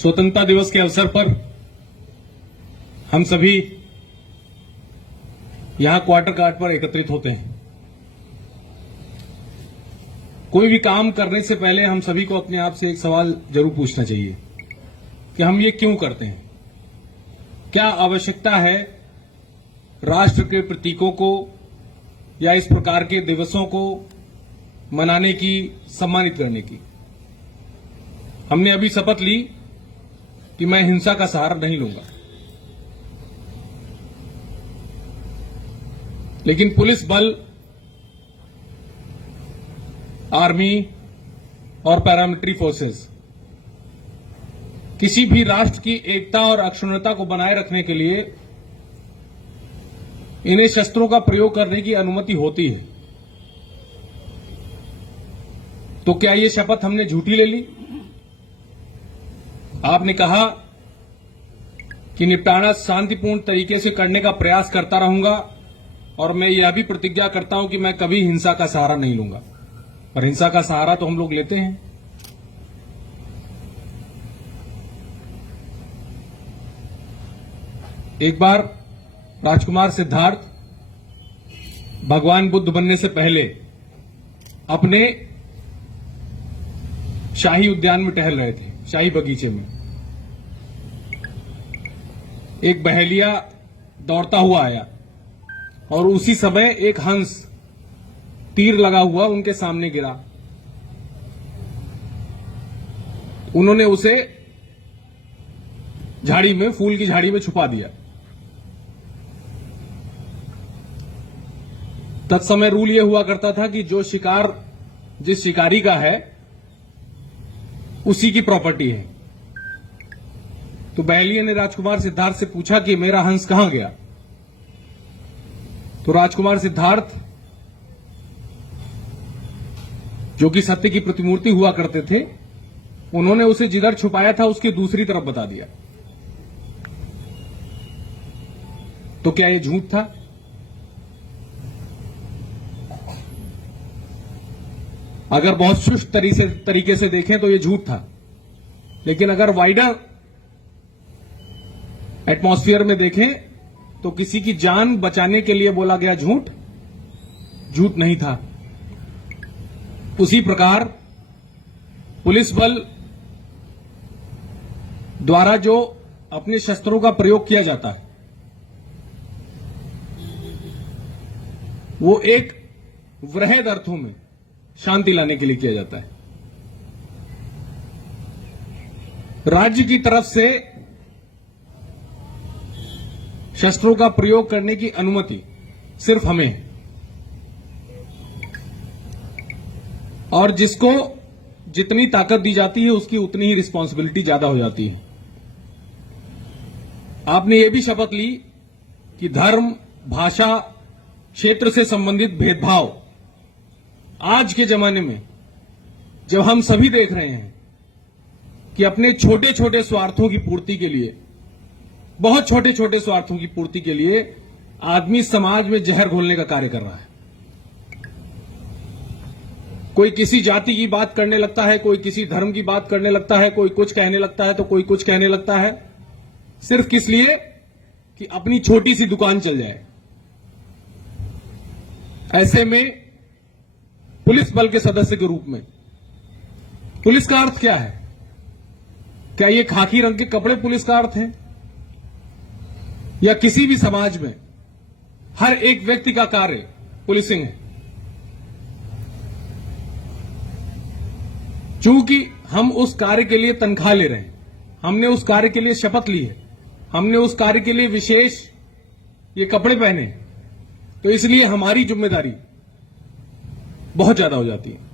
स्वतंत्रता दिवस के अवसर पर हम सभी यहां क्वार्टर घाट पर एकत्रित होते हैं। कोई भी काम करने से पहले हम सभी को अपने आप से एक सवाल जरूर पूछना चाहिए कि हम ये क्यों करते हैं। क्या आवश्यकता है राष्ट्र के प्रतीकों को या इस प्रकार के दिवसों को मनाने की, सम्मानित करने की। हमने अभी शपथ ली कि मैं हिंसा का सहारा नहीं लूंगा, लेकिन पुलिस बल, आर्मी और पैरामिलिट्री फोर्सेस किसी भी राष्ट्र की एकता और अखंडता को बनाए रखने के लिए इन्हें शस्त्रों का प्रयोग करने की अनुमति होती है। तो क्या ये शपथ हमने झूठी ले ली? आपने कहा कि निपटारा शांतिपूर्ण तरीके से करने का प्रयास करता रहूंगा और मैं यह भी प्रतिज्ञा करता हूं कि मैं कभी हिंसा का सहारा नहीं लूंगा। पर हिंसा का सहारा तो हम लोग लेते हैं। एक बार राजकुमार सिद्धार्थ भगवान बुद्ध बनने से पहले अपने शाही उद्यान में टहल रहे थे, शाही बगीचे में। एक बहेलिया दौड़ता हुआ आया और उसी समय एक हंस तीर लगा हुआ उनके सामने गिरा। उन्होंने उसे झाड़ी में, फूल की झाड़ी में छुपा दिया। तत्समय रूल यह हुआ करता था कि जो शिकार जिस शिकारी का है उसी की प्रॉपर्टी है। तो बहेलिया ने राजकुमार सिद्धार्थ से पूछा कि मेरा हंस कहां गया? तो राजकुमार सिद्धार्थ, जो कि सत्य की प्रतिमूर्ति हुआ करते थे, उन्होंने उसे जिधर छुपाया था उसकी दूसरी तरफ बता दिया। तो क्या यह झूठ था? अगर बहुत सुस्त तरीके से देखें तो यह झूठ था, लेकिन अगर वाइडर एटमॉस्फेयर में देखें तो किसी की जान बचाने के लिए बोला गया झूठ नहीं था। उसी प्रकार पुलिस बल द्वारा जो अपने शस्त्रों का प्रयोग किया जाता है वो एक वृहद अर्थों में शांति लाने के लिए किया जाता है। राज्य की तरफ से शस्त्रों का प्रयोग करने की अनुमति सिर्फ हमें है और जिसको जितनी ताकत दी जाती है उसकी उतनी ही रिस्पॉन्सिबिलिटी ज्यादा हो जाती है। आपने ये भी शपथ ली कि धर्म, भाषा, क्षेत्र से संबंधित भेदभाव आज के जमाने में जब हम सभी देख रहे हैं कि अपने छोटे छोटे स्वार्थों की पूर्ति के लिए, बहुत छोटे छोटे स्वार्थों की पूर्ति के लिए आदमी समाज में जहर घोलने का कार्य कर रहा है। कोई किसी जाति की बात करने लगता है, कोई किसी धर्म की बात करने लगता है, कोई कुछ कहने लगता है तो कोई कुछ कहने लगता है, सिर्फ किस लिए कि अपनी छोटी सी दुकान चल जाए। ऐसे में पुलिस बल के सदस्य के रूप में पुलिस का अर्थ क्या है? क्या ये खाकी रंग के कपड़े पुलिस का अर्थ है? या किसी भी समाज में हर एक व्यक्ति का कार्य पुलिसिंग है? चूंकि हम उस कार्य के लिए तनख्वाह ले रहे हैं, हमने उस कार्य के लिए शपथ ली है, हमने उस कार्य के लिए विशेष ये कपड़े पहने, तो इसलिए हमारी जिम्मेदारी बहुत ज्यादा हो जाती है।